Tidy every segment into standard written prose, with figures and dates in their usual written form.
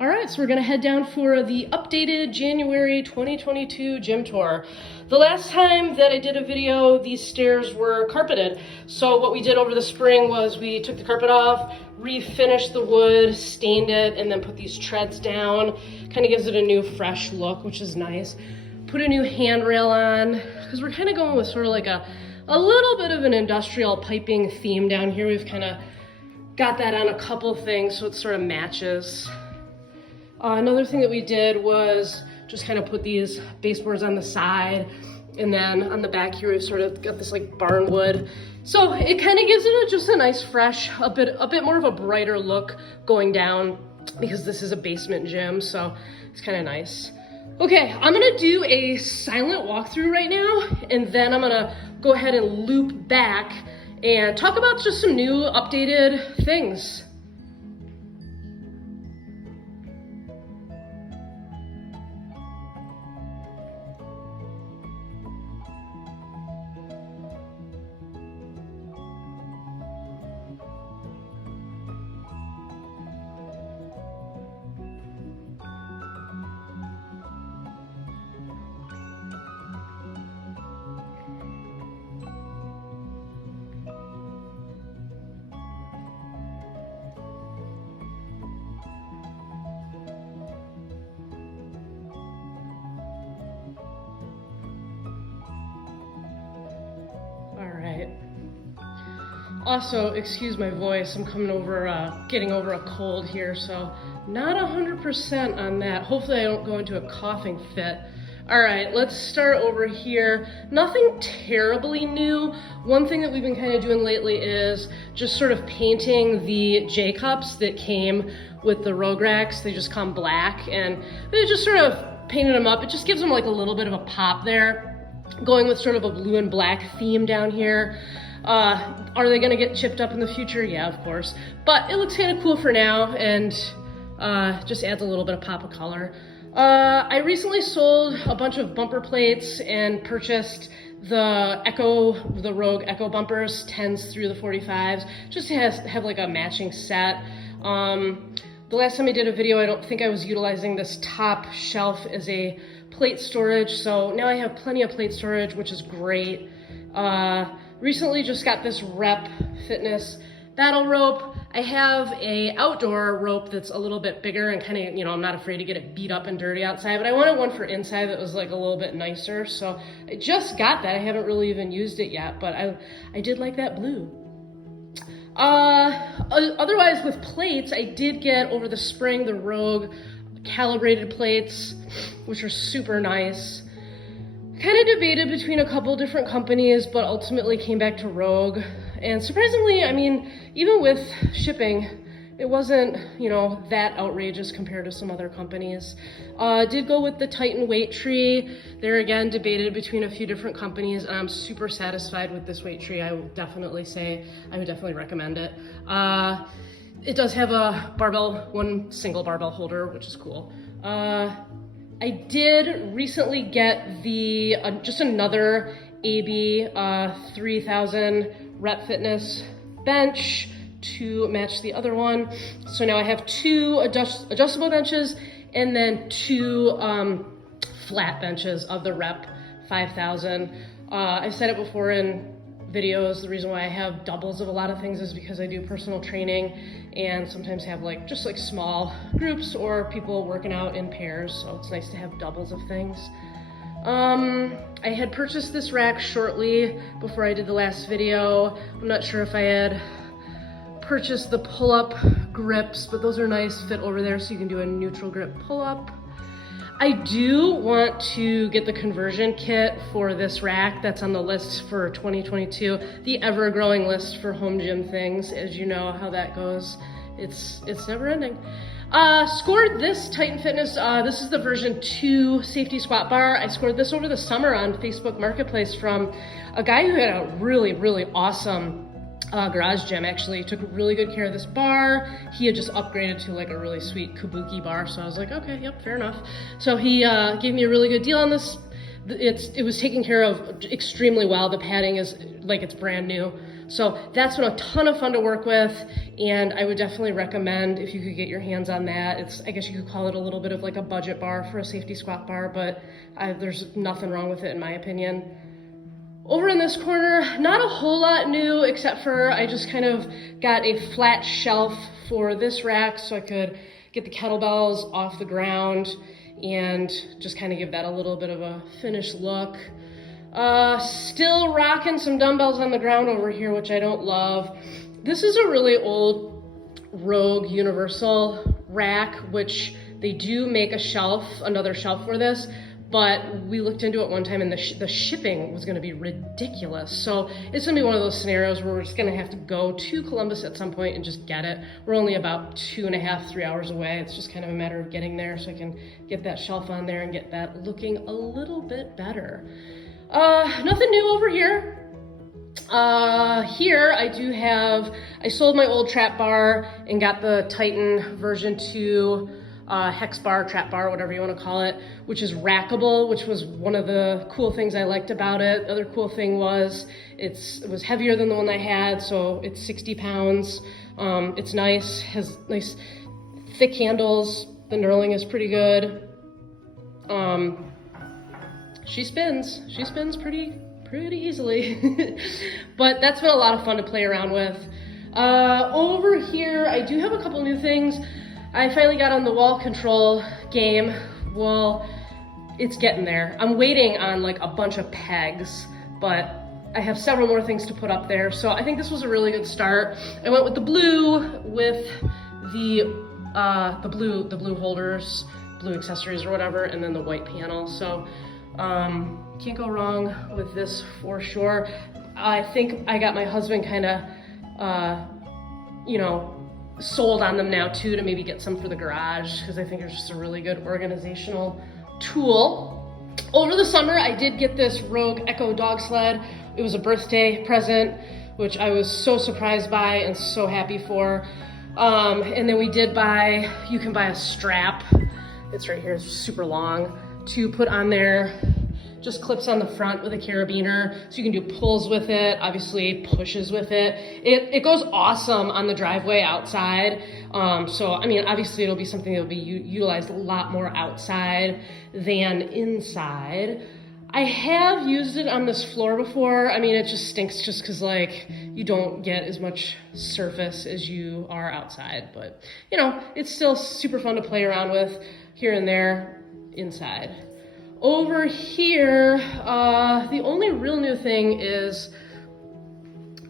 All right, so we're gonna head down for the updated January 2022 gym tour. The last time that I did a video, these stairs were carpeted. So what we did over the spring was we took the carpet off, refinished the wood, stained it, and then put these treads down. Kind of gives it a new fresh look, which is nice. Put a new handrail on, because we're kind of going with sort of like a little bit of an industrial piping theme down here. We've kind of got that on a couple things so it sort of matches. Another thing that we did was just kind of put these baseboards on the side, and then on the back here we've sort of got this like barn wood. So it kind of gives it just a nice fresh, a bit more of a brighter look going down, because this is a basement gym, so it's kind of nice. Okay, I'm gonna do a silent walkthrough right now, and then I'm gonna go ahead and loop back and talk about just some new updated things. Also, excuse my voice, I'm coming over, getting over a cold here, so not 100% on that. Hopefully I don't go into a coughing fit. All right, let's start over here. Nothing terribly new. One thing that we've been kind of doing lately is just sort of painting the J-cups that came with the Rogue racks. They just come black, and they just sort of painted them up. It just gives them like a little bit of a pop there. Going with sort of a blue and black theme down here. Are they gonna get chipped up in the future? Yeah, of course. But it looks kind of cool for now, and just adds a little bit of pop of color. I recently sold a bunch of bumper plates and purchased the Rogue Echo bumpers, 10s through the 45s, just to have like a matching set. The last time I did a video, I don't think I was utilizing this top shelf as a plate storage, so now I have plenty of plate storage, which is great. Recently just got this Rep Fitness battle rope. I have a outdoor rope that's a little bit bigger and kind of, you know, I'm not afraid to get it beat up and dirty outside, but I wanted one for inside that was like a little bit nicer. So I just got that. I haven't really even used it yet, but I did like that blue. Otherwise with plates, I did get over the spring the Rogue calibrated plates, which are super nice. Kind of debated between a couple different companies, but ultimately came back to Rogue. And surprisingly, I mean, even with shipping, it wasn't, you know, that outrageous compared to some other companies. Did go with the Titan weight tree. There again, debated between a few different companies, and I'm super satisfied with this weight tree. I would definitely recommend it. It does have a barbell, one single barbell holder, which is cool. I did recently get the just another AB 3000 Rep Fitness bench to match the other one. So now I have two adjustable benches and then two flat benches of the Rep 5000. I've said it before in videos, the reason why I have doubles of a lot of things is because I do personal training and sometimes have like just like small groups or people working out in pairs, so it's nice to have doubles of things. I had purchased this rack shortly before I did the last video. I'm not sure if I had purchased the pull-up grips, but those are nice, fit over there so you can do a neutral grip pull-up. I do want to get the conversion kit for this rack that's on the list for 2022, the ever-growing list for home gym things. As you know how that goes, it's never ending. Scored this Titan Fitness, this is the version 2 safety squat bar. I scored this over the summer on Facebook Marketplace from a guy who had a really, really awesome garage gym. Actually took really good care of this bar. He had just upgraded to like a really sweet kabuki bar, so I was like, okay, yep, fair enough. So he gave me a really good deal on this. It was taken care of extremely well. The padding is like it's brand new. So that's been a ton of fun to work with, and I would definitely recommend if you could get your hands on that. It's, I guess you could call it a little bit of like a budget bar for a safety squat bar, but there's nothing wrong with it in my opinion. Over in this corner, not a whole lot new, except for I just kind of got a flat shelf for this rack so I could get the kettlebells off the ground and just kind of give that a little bit of a finished look. Still rocking some dumbbells on the ground over here, which I don't love. This is a really old Rogue Universal rack, which they do make a shelf, another shelf for this, but we looked into it one time and the shipping was gonna be ridiculous. So it's gonna be one of those scenarios where we're just gonna have to go to Columbus at some point and just get it. We're only about 2.5, 3 hours away. It's just kind of a matter of getting there so I can get that shelf on there and get that looking a little bit better. Nothing new over here. Here I sold my old trap bar and got the Titan version 2 hex bar, trap bar, whatever you want to call it, which is rackable, which was one of the cool things I liked about it. The other cool thing was it was heavier than the one I had, so it's 60 pounds. It's nice, has nice thick handles. The knurling is pretty good. She spins pretty easily, but that's been a lot of fun to play around with. Over here, I do have a couple new things. I finally got on the wall control game. Well, it's getting there. I'm waiting on like a bunch of pegs, but I have several more things to put up there. So I think this was a really good start. I went with the blue with the blue holders, blue accessories or whatever, and then the white panel. So can't go wrong with this for sure. I think I got my husband kind of, sold on them now too, to maybe get some for the garage, because I think it's just a really good organizational tool. Over the summer, I did get this Rogue Echo dog sled. It was a birthday present, which I was so surprised by and so happy for. And then we did you can buy a strap. It's right here, it's super long, to put on there. Just clips on the front with a carabiner, so you can do pulls with it, obviously pushes with it. It goes awesome on the driveway outside. So, I mean, obviously it'll be something that'll be utilized a lot more outside than inside. I have used it on this floor before. I mean, it just stinks just because like you don't get as much surface as you are outside, but it's still super fun to play around with here and there inside. Over here, the only real new thing is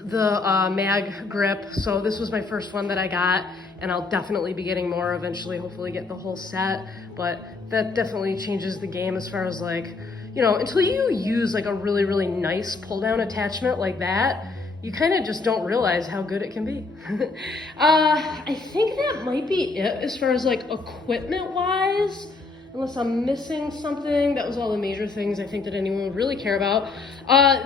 the mag grip. So this was my first one that I got, and I'll definitely be getting more eventually, hopefully get the whole set, but that definitely changes the game as far as like, until you use like a really, really nice pull down attachment like that, you kind of just don't realize how good it can be. I think that might be it as far as like equipment wise. Unless I'm missing something. That was all the major things I think that anyone would really care about.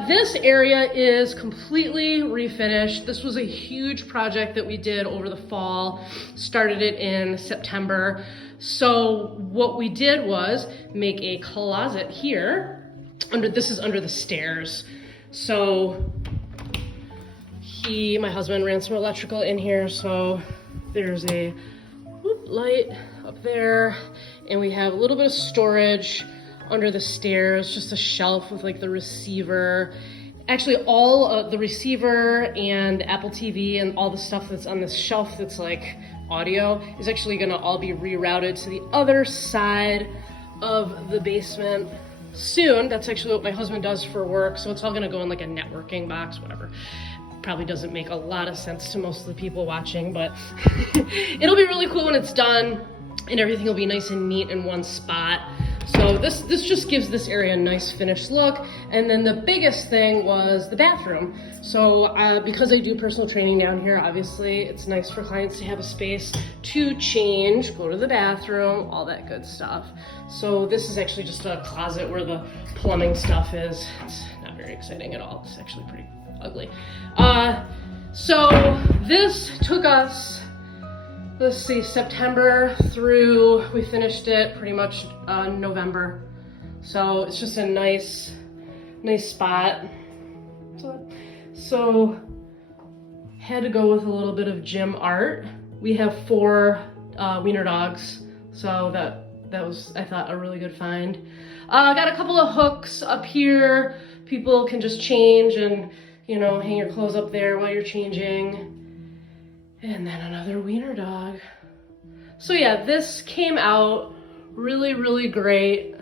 This area is completely refinished. This was a huge project that we did over the fall, started it in September. So what we did was make a closet here. This is under the stairs. So my husband ran some electrical in here, so there's a light up there. And we have a little bit of storage under the stairs, just a shelf with like the receiver. Actually, all the receiver and Apple TV and all the stuff that's on this shelf that's like audio is actually gonna all be rerouted to the other side of the basement soon. That's actually what my husband does for work. So it's all gonna go in like a networking box, whatever. Probably doesn't make a lot of sense to most of the people watching, but it'll be really cool when it's done. And everything will be nice and neat in one spot. So this just gives this area a nice finished look. And then the biggest thing was the bathroom. So because I do personal training down here, obviously it's nice for clients to have a space to change, go to the bathroom, all that good stuff. So this is actually just a closet where the plumbing stuff is. It's not very exciting at all. It's actually pretty ugly. So this took us, let's see, September through, we finished it pretty much November. So it's just a nice spot. So Had to go with a little bit of gym art. We have 4 wiener dogs, so that was, I thought, a really good find. Got a couple of hooks up here. People can just change and, you know, hang your clothes up there while you're changing. And then another wiener dog. So yeah, this came out really, really great.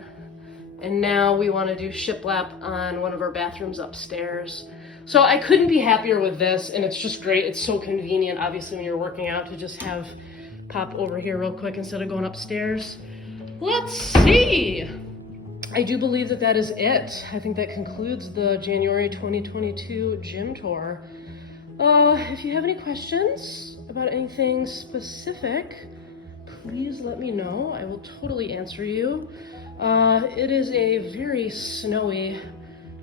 And now we want to do shiplap on one of our bathrooms upstairs. So I couldn't be happier with this, and it's just great. It's so convenient, obviously, when you're working out, to just have pop over here real quick instead of going upstairs. Let's see. I do believe that that is it. I think that concludes the January 2022 gym tour. If you have any questions about anything specific, please let me know. I will totally answer you. It is a very snowy,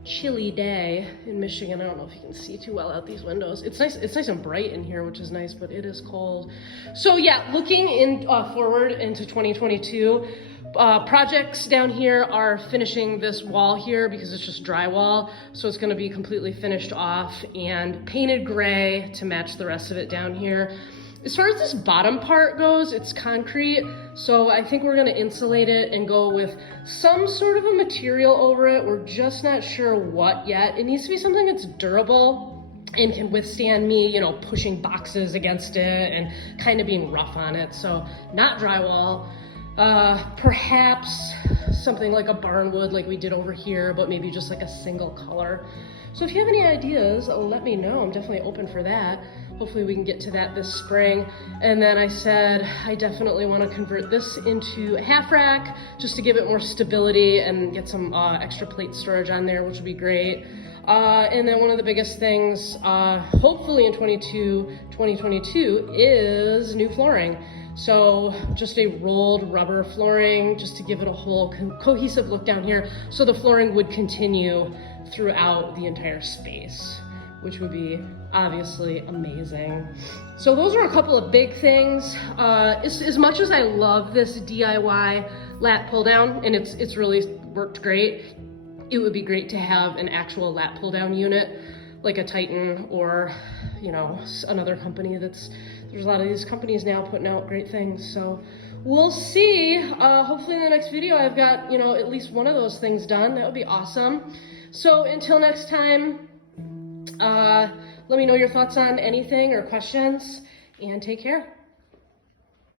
chilly day in Michigan. I don't know if you can see too well out these windows. It's nice and bright in here, which is nice, but it is cold. So yeah, looking in forward into 2022, projects down here are finishing this wall here because it's just drywall. So it's gonna be completely finished off and painted gray to match the rest of it down here. As far as this bottom part goes, it's concrete, so I think we're gonna insulate it and go with some sort of a material over it. We're just not sure what yet. It needs to be something that's durable and can withstand me, you know, pushing boxes against it and kind of being rough on it. So not drywall, perhaps something like a barnwood like we did over here, but maybe just like a single color. So if you have any ideas, let me know. I'm definitely open for that. Hopefully we can get to that this spring. And then I said, I definitely want to convert this into a half rack just to give it more stability and get some extra plate storage on there, which would be great. And then one of the biggest things, hopefully in 2022 is new flooring. So just a rolled rubber flooring just to give it a whole cohesive look down here. So the flooring would continue throughout the entire space, which would be obviously amazing. So those are a couple of big things. As much as I love this DIY lat pull down, and it's really worked great, it would be great to have an actual lat pull down unit, like a Titan or, you know, another company there's a lot of these companies now putting out great things. So we'll see. Hopefully in the next video I've got, you know, at least one of those things done. That would be awesome. So until next time, let me know your thoughts on anything or questions, and take care.